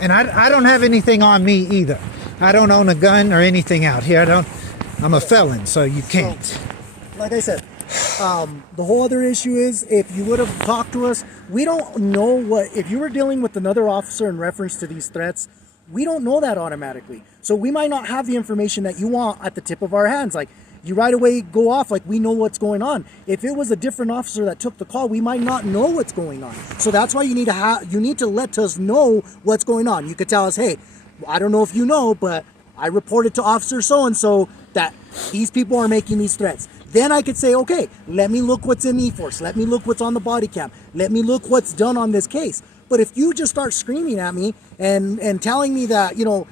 And I don't have anything on me either. I don't own a gun or anything out here. I'm a felon, so you can't. So, like I said, the whole other issue is if you would have talked to us, we don't know if you were dealing with another officer in reference to these threats, we don't know that automatically. So we might not have the information that you want at the tip of our hands. Like, you right away go off like we know what's going on. If it was a different officer that took the call, we might not know what's going on. So that's why you need to let us know what's going on. You could tell us, hey, I don't know if you know, but I reported to officer so-and-so that these people are making these threats. Then I could say, okay, let me look what's in E-Force. Let me look what's on the body cam. Let me look what's done on this case. But if you just start screaming at me and telling me that, you know,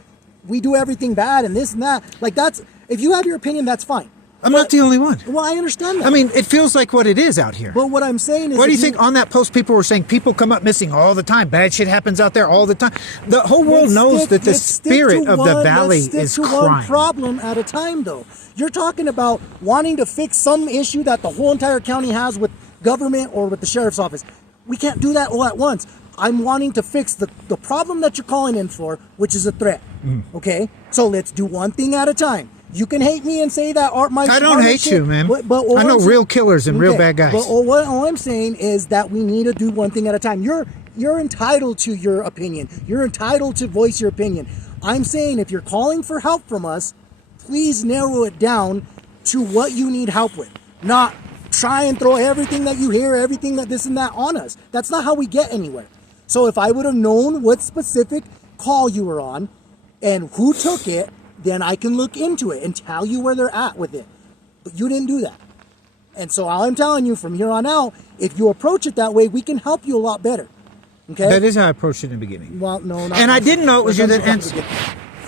we do everything bad and this and that, like that's, if you have your opinion, that's fine. I'm not the only one. Well, I understand that. I mean, it feels like what it is out here. But what I'm saying is... What do you think on that post people were saying? People come up missing all the time. Bad shit happens out there all the time. The whole world knows that the spirit of the valley is crime. One problem at a time, though. You're talking about wanting to fix some issue that the whole entire county has with government or with the sheriff's office. We can't do that all at once. I'm wanting to fix the problem that you're calling in for, which is a threat. Okay? So let's do one thing at a time. You can hate me and say that art might... I don't hate you, man. But I know real killers and real bad guys. But all I'm saying is that we need to do one thing at a time. You're entitled to your opinion. You're entitled to voice your opinion. I'm saying if you're calling for help from us, please narrow it down to what you need help with. Not try and throw everything that you hear, everything that this and that on us. That's not how we get anywhere. So if I would have known what specific call you were on and who took it, then I can look into it and tell you where they're at with it. But you didn't do that. And so all I'm telling you from here on out, if you approach it that way, we can help you a lot better. Okay? That is how I approached it in the beginning. Well, no, not and I didn't know it was you that answered.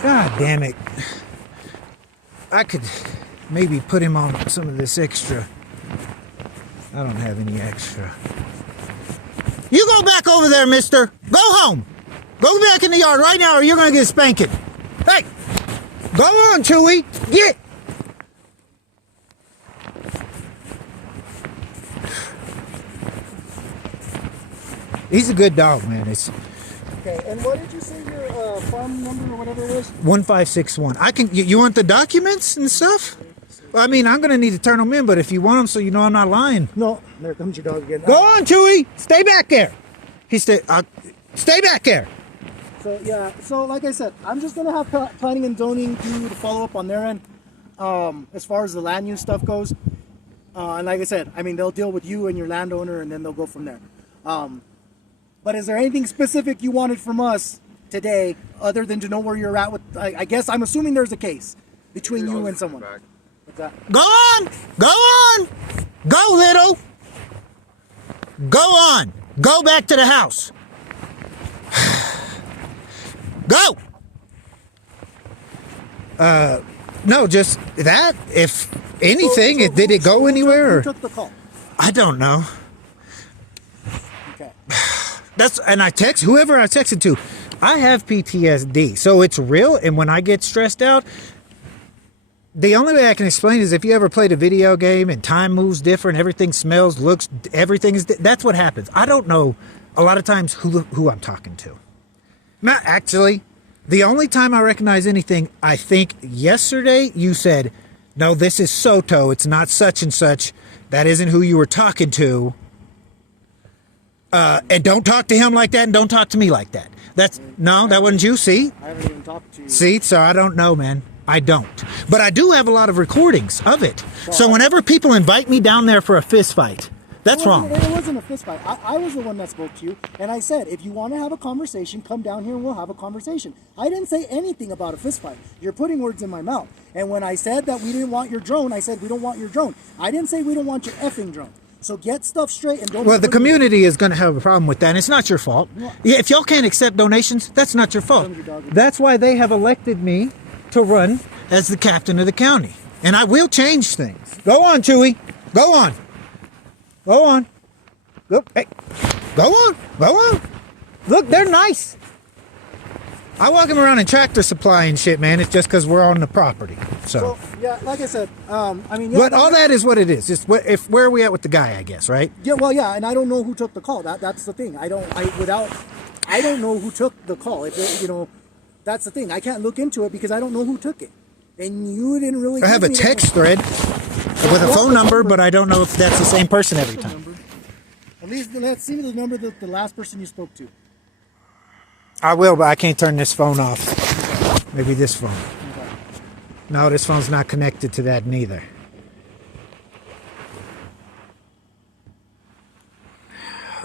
God damn it. I could maybe put him on some of this extra. I don't have any extra. You go back over there, mister. Go home. Go back in the yard right now or you're going to get spanking. Hey! Go on, Chewy. Get. He's a good dog, man. Okay, and what did you say your farm number or whatever it was? 1561. I can. You want the documents and stuff? Well, I mean, I'm gonna need to turn them in, but if you want them, so you know I'm not lying. No, there comes your dog again. Go on, Chewy. Stay back there. Stay back there. So yeah, so like I said, I'm just gonna have planning and zoning do the follow up on their end, as far as the land use stuff goes. And like I said, I mean they'll deal with you and your landowner, and then they'll go from there. But is there anything specific you wanted from us today, other than to know where you're at with? I guess I'm assuming there's a case between you and someone. What's that? Go on, go on, go little, go on, go back to the house. Go! No, just that. If anything, did it go anywhere? Who took the call? I don't know. Okay. And I text whoever I texted to. I have PTSD, so it's real. And when I get stressed out, the only way I can explain is if you ever played a video game and time moves different, everything smells, looks, everything is. That's what happens. I don't know a lot of times who I'm talking to. Not actually. The only time I recognize anything, I think yesterday you said, no, this is Soto. It's not such and such. That isn't who you were talking to. And don't talk to him like that and don't talk to me like that. No, that wasn't you. See? I haven't even talked to you. See? So I don't know, man. I don't. But I do have a lot of recordings of it. So whenever people invite me down there for a fist fight, that's wrong. It wasn't a fist fight. I was the one that spoke to you, and I said, if you want to have a conversation, come down here and we'll have a conversation. I didn't say anything about a fist fight. You're putting words in my mouth. And when I said that we didn't want your drone, I said we don't want your drone. I didn't say we don't want your effing drone. So get stuff straight and don't... Well, the community is going to have a problem with that, and it's not your fault. Yeah, if y'all can't accept donations, that's not your fault. That's why they have elected me to run as the captain of the county. And I will change things. Go on, Chewy. Go on. Go on. Go, hey. Go on. Go on. Look, they're nice. I walk them around in Tractor Supply and shit, man. It's just because we're on the property. So yeah, like I said, I mean... Yeah, but all that is what it is. Just where are we at with the guy, I guess, right? Yeah, well, yeah, and I don't know who took the call. That's the thing. I don't know who took the call. If it, that's the thing. I can't look into it because I don't know who took it. And you didn't really. I have a text thread with a phone number, but I don't know if that's the same person every time. At least let's see the number that the last person you spoke to. I will, but I can't turn this phone off. Maybe this phone. Okay. No, this phone's not connected to that neither.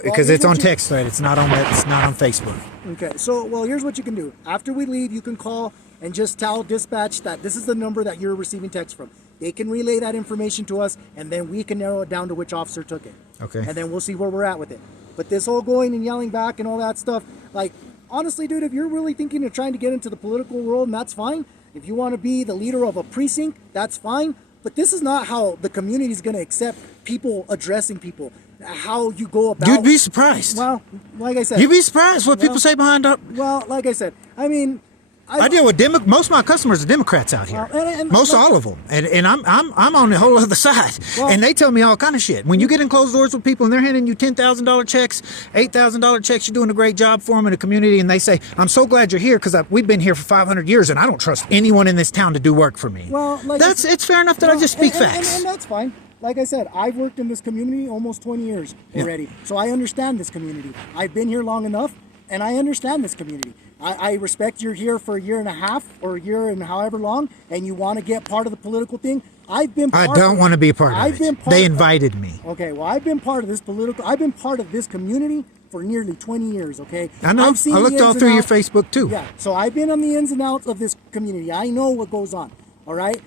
Because it's on text thread. It's not on Facebook. Okay. So, well, here's what you can do. After we leave, you can call and just tell dispatch that this is the number that you're receiving text from. They can relay that information to us, and then we can narrow it down to which officer took it. Okay. And then we'll see where we're at with it. But this whole going and yelling back and all that stuff, like, honestly, dude, if you're really thinking of trying to get into the political world, and that's fine. If you want to be the leader of a precinct, that's fine. But this is not how the community is going to accept people addressing people. How you go about. You'd be surprised. Well, like I said. You'd be surprised what people say behind up. Well, like I said, I mean. I deal with most of my customers are Democrats out here. Most all of them, and I'm on the whole other side, and they tell me all kind of shit. When you get in closed doors with people and they're handing you $10,000 checks, $8,000 checks, you're doing a great job for them in the community, and they say, "I'm so glad you're here because we've been here for 500 years, and I don't trust anyone in this town to do work for me." Well, like it's fair enough that I just speak facts, and that's fine. Like I said, I've worked in this community almost 20 years already, so I understand this community. I've been here long enough, and I understand this community. I respect you're here for a year and a half or a year and however long, and you want to get part of the political thing. I don't want to be a part of it. They invited me. Okay, well, I've been part of this I've been part of this community for nearly 20 years, okay? I know. I looked all through your Facebook, too. Yeah, so I've been on the ins and outs of this community. I know what goes on, all right?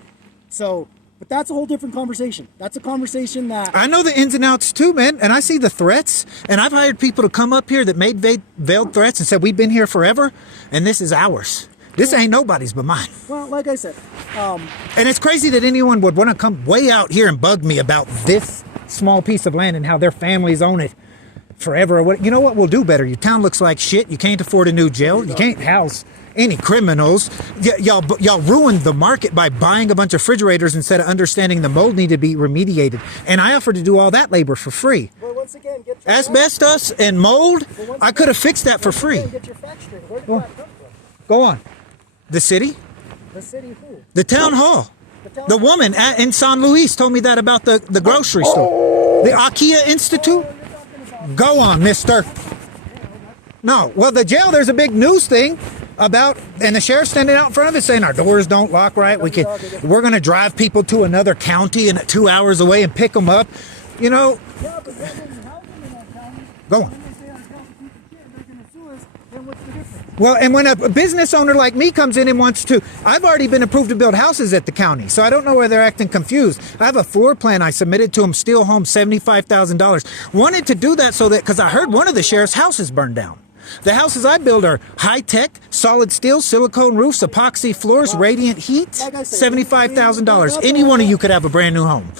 So... But that's a whole different conversation. That's a conversation that... I know the ins and outs too, man. And I see the threats. And I've hired people to come up here that made veiled threats and said, we've been here forever. And this is ours. This ain't nobody's but mine. Well, like I said... and it's crazy that anyone would want to come way out here and bug me about this small piece of land and how their families own it forever. You know what? We'll do better. Your town looks like shit. You can't afford a new jail. You can't house any criminals. Y'all ruined the market by buying a bunch of refrigerators instead of understanding the mold needed to be remediated. And I offered to do all that labor for free. Well, once again, asbestos and mold, I could have fixed that for free. Get your facts straight. Where did that come from? Go on. The city? The city who? The town hall. The woman in San Luis told me that about the grocery store. The IKEA Institute? Go on, mister. No. Well, the jail, there's a big news thing about, and the sheriff's standing out in front of it saying our doors don't lock right. We're going to drive people to another county and 2 hours away and pick them up. You know. Yeah, but then when you house them in that county, go on. And they say our constitution shit, they're going to sue us, then what's the difference? Well, and when a business owner like me comes in and wants to, I've already been approved to build houses at the county, so I don't know why they're acting confused. I have a floor plan I submitted to them, steel home, $75,000. Wanted to do that so that, because I heard one of the sheriff's houses burned down. The houses I build are high-tech, solid steel, silicone roofs, epoxy floors, radiant heat, $75,000. Any one of you could have a brand new home.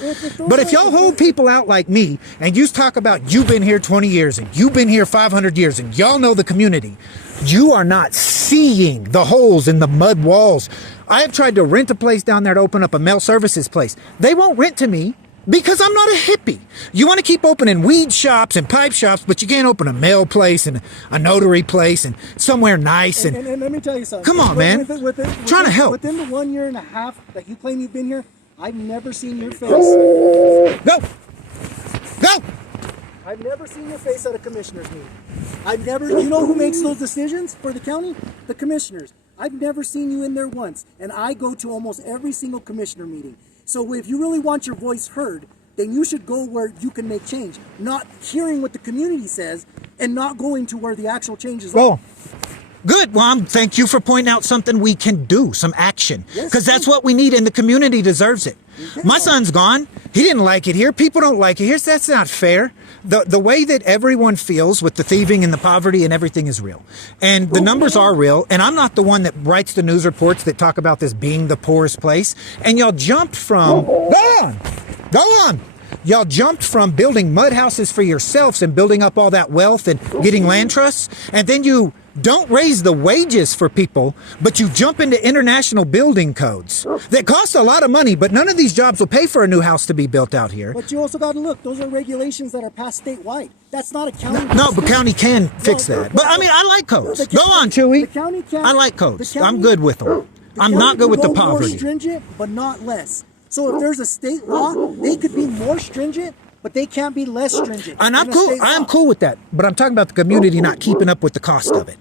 But if y'all hold people out like me and you talk about you've been here 20 years and you've been here 500 years and y'all know the community, you are not seeing the holes in the mud walls. I have tried to rent a place down there to open up a mail services place. They won't rent to me. Because I'm not a hippie. You want to keep opening weed shops and pipe shops, but you can't open a mail place and a notary place and somewhere nice. And let me tell you something. Come on, man. Trying to help. Within the 1 year and a half that you claim you've been here, I've never seen your face. Go. Go. I've never seen your face at a commissioner's meeting. You know who makes those decisions for the county? The commissioners. I've never seen you in there once. And I go to almost every single commissioner meeting. So if you really want your voice heard, then you should go where you can make change. Not hearing what the community says and not going to where the actual changes are. Well, good. Well, thank you for pointing out something we can do, some action. Because that's what we need and the community deserves it. My son's gone. He didn't like it here. People don't like it here. So that's not fair. The way that everyone feels with the thieving and the poverty and everything is real. And the numbers are real. And I'm not the one that writes the news reports that talk about this being the poorest place. And y'all jumped from... Go on. Y'all jumped from building mud houses for yourselves and building up all that wealth and getting land trusts. And then you don't raise the wages for people, but you jump into international building codes that cost a lot of money, but none of these jobs will pay for a new house to be built out here. But you also got to look, those are regulations that are passed statewide. That's not a county. No, but county can fix that. But I mean, I like codes. Go on, Chewy. The county can. I like codes. I'm good with them. I'm not good with the poverty. More stringent, but not less. So if there's a state law, they could be more stringent, but they can't be less stringent. And I'm cool. I'm cool with that. But I'm talking about the community not keeping up with the cost of it.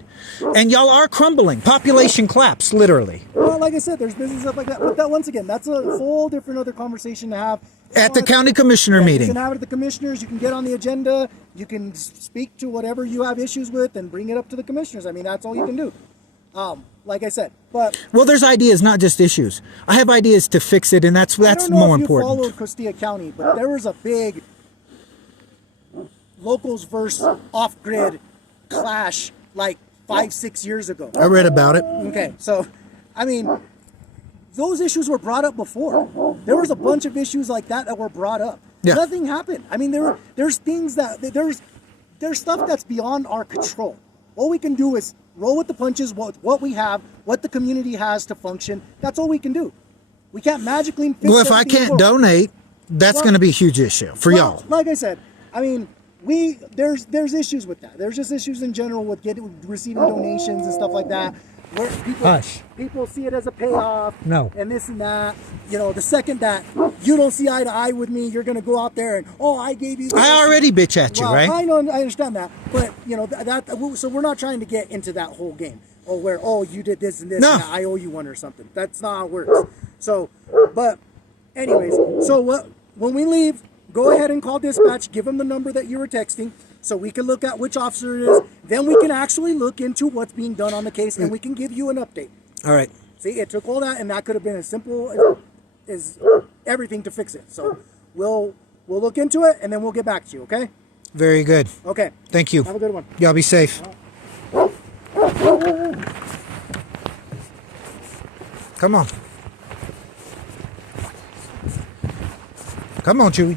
And y'all are crumbling. Population collapse, literally. Well, like I said, there's business stuff like that. But that, once again, that's a whole different other conversation to have. At the county commissioner meeting. You can have it at the commissioners. You can get on the agenda. You can speak to whatever you have issues with and bring it up to the commissioners. I mean, that's all you can do. Like I said, but well, there's ideas, not just issues. I have ideas to fix it, and that's more important. I don't know if you followed Costilla County, but there was a big locals versus off-grid clash like 5-6 years ago. I read about it. Okay, so I mean, those issues were brought up before. There was a bunch of issues like that were brought up. Yeah. Nothing happened. I mean, there's things that there's stuff that's beyond our control. All we can do is roll with the punches, what we have, what the community has to function. That's all we can do. We can't magically fix well, if I can't donate, that's going to be a huge issue for y'all. Like I said, I mean, there's issues with that. There's just issues in general with receiving donations and stuff like that. Where people see it as a payoff. No. And this and that. You know, the second that you don't see eye to eye with me, you're going to go out there and, I gave you this. I already bitch at you, well, right? I know, I understand that. But, you know, so we're not trying to get into that whole game. You did this and this, no. and I owe you one or something. That's not how it works. So, but anyways, when we leave, go ahead and call dispatch, give them the number that you were texting, so we can look at which officer it is. Then we can actually look into what's being done on the case, and we can give you an update. All right. See, it took all that, and that could have been as simple as everything to fix it. So we'll look into it, and then we'll get back to you, okay? Very good. Okay. Thank you. Have a good one. Y'all be safe. Come on. Come on, Chewy.